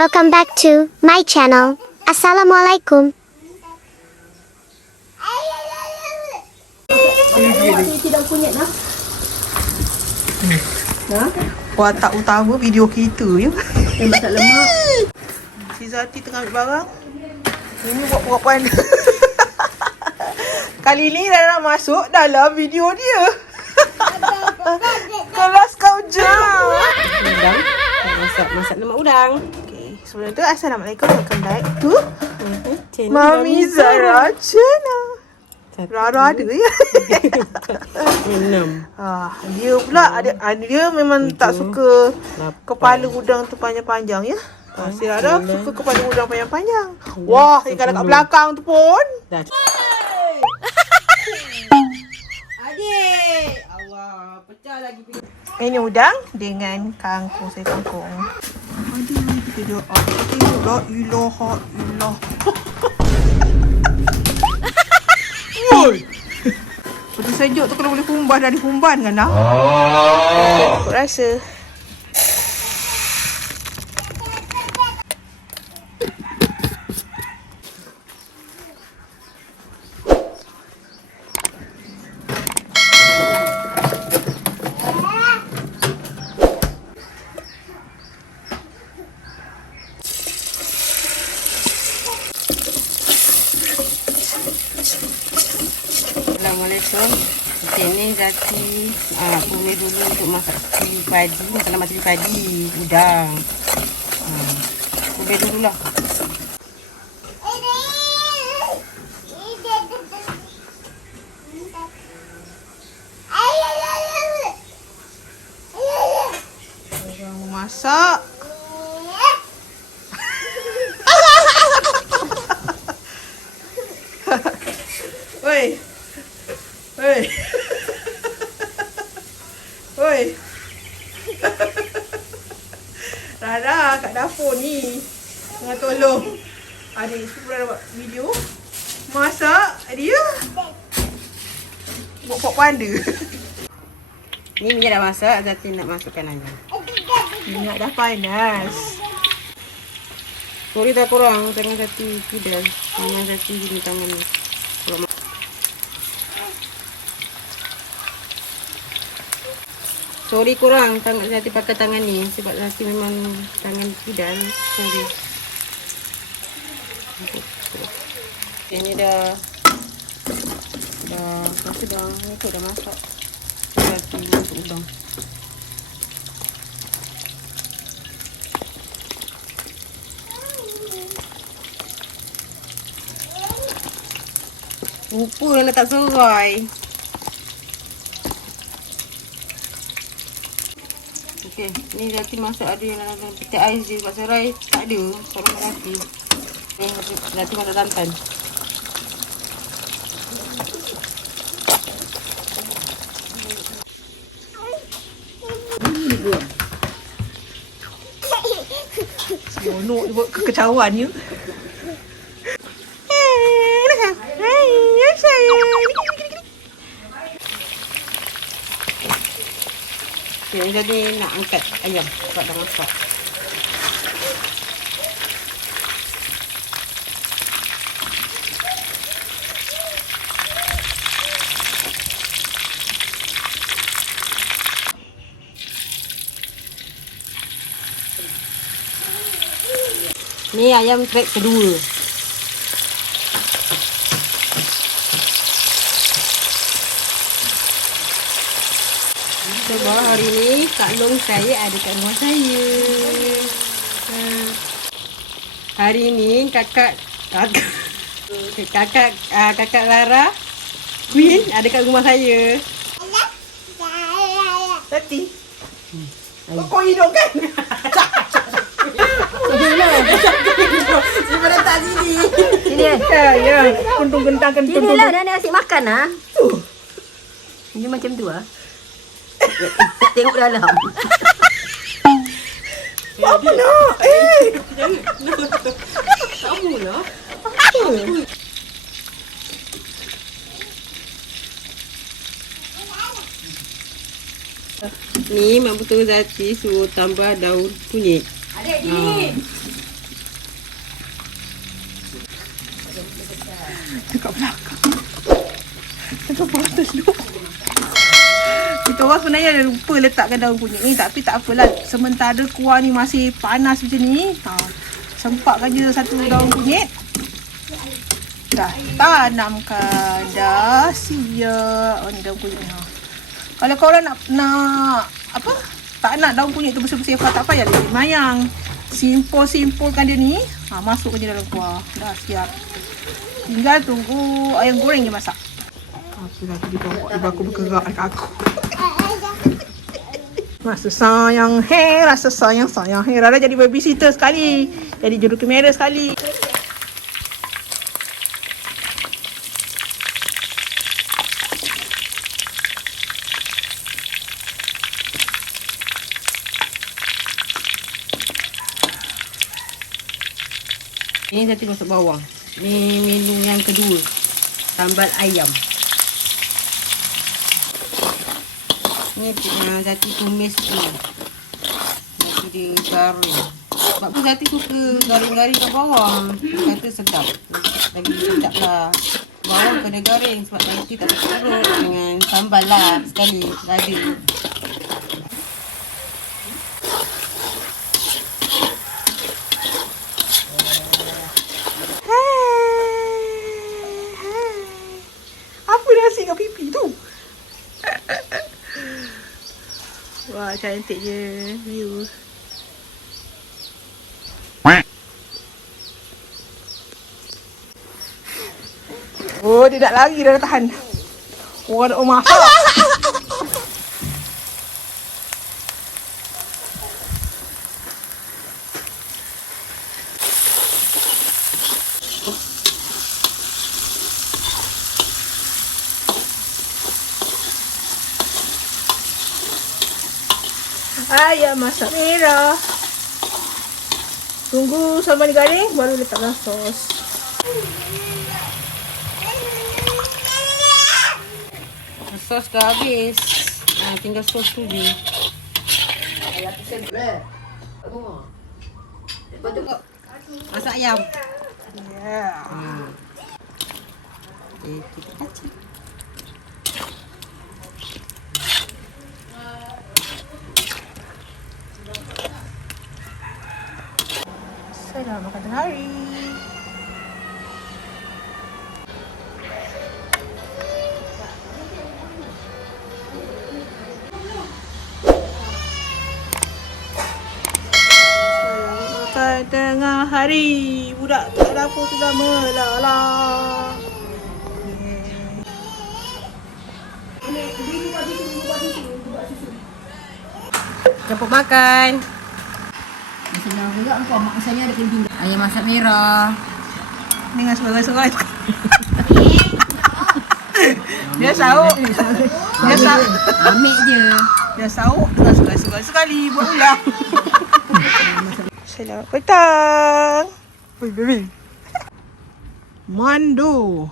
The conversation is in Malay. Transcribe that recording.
Welcome back to my channel. Assalamualaikum. Tidak kunyit lah. Watak utama video kita ya. Masak lemak. Si Zati tengah ambil barang. Ini buat puan. Kali ni Rara masuk dalam video dia. Kelas kau jam. Udang. Masak lemak udang. Okay, sebelum tu Assalamualaikum. Welcome back to Channel Mami Zara channel. Rara ada ya. 6. Dia pula dia memang tak suka kepala udang tu panjang-panjang ya. Si Rara suka kepala udang panjang-panjang. Wah, ikan dekat belakang tu pun. Dah. Adik. Allah, pecah lagi. Ini udang dengan kangkung, saya kangkung. Aduh, kita doa. La ilaha illallah. Oi. Betul sejuk tu kalau boleh humban dah dihumban kan dah. Aku rasa. Assalamualaikum. Sini Zati boleh dulu untuk masak cili padi, masak cili padi udang. Boleh dululah. Orang masak. Oi. Oi. Oi. Rara kat dapur ni tengah tolong adik Supra buat video masak dia buat pok panda. Ni minyak dah masak, Zati nak masukkan aja. Minyak dah panas. Sorry tak kurang, tangan Zati tidak. Tangan Zati gini tangan ni. Sorry kurang, tangan Zati pakai tangan ni sebab Zati memang tangan kidal. Sorry. Ini dah ikut dah masak. Zati untuk udang. Rupa dah letak serai. Okey, ni Zati masak ada yang dalam peti ais dia buat serai. Tak ada. Kalau Zati. Zati masak santan. Seronok dia buat kekecauan ya. Okay, jadi nak angkat ayam sebab dah masak. Ni ayam track kedua. Sebab hari ni Kak Long saya ada kat rumah saya. Hari ni kakak Lara Queen ada kat rumah saya. Zati. Kau hidung kan? Sebab letak sini. Sini. Ya. Kentung kentang kentung. Inilah nenek asyik makan ah. Ini macam tu ah. Tengok dalam. Apa nak? Kamu lah. Ni Mak Betul Zati suruh tambah daun kunyit. Adik, sini. Dekat belakang. Dekat pantas dulu. Kita orang sebenarnya dah lupa letakkan daun kunyit ni. Tapi tak apalah. Sementara kuah ni masih panas macam ni. Sempakkan je satu daun kunyit. Dah tanamkan. Dah siap. Oh ni daun kunyit ni. Kalau korang nak apa? Tak nak daun kunyit tu bersih-bersih, tak payah letak mayang. Simpul-simpulkan dia ni. Masukkan je dalam kuah. Dah siap. Tinggal tunggu ayam goreng je masak. Apa lagi dia bawa? Dia baku bergerak dekat aku. Rasa sayang rasa sayang Rara jadi babysitter sekali. Jadi juru kamera sekali. Ini Zati masak bawang. Ni menu yang kedua. Sambal ayam. Ni Zati tumis ni. Nanti dia garing. Sebab tu Zati suka garing-garing kat bawang. Kata sedap. Lagi sedap lah. Bawang kena garing sebab nanti tak teruk dengan sambal lah sekali. Lada. Kat pipi tu. Wah, cantik je view. Oh, dia nak lari dah tahan. Orang nak masak. Ayam masak merah. Tunggu sambal ni garing baru letakkan sos. Sos dah habis. Tinggal sos tu je. Lepas tu masak ayam. Ya. Okay, kita kacau. Selamat makan tengah hari. Selamat makan tengah hari. Budak kat dapur sudah melalang. Campur makan. Senang juga kau mak saya ada kena tinggal. Ayam masak merah. Dengan sebagai-sebagai. Dia sauk. Dia sauk. Ambil je. Dia sauk dengan sebagai-sebagai sekali. Buat ulang. Selamat petang. Oi, baby. Mando.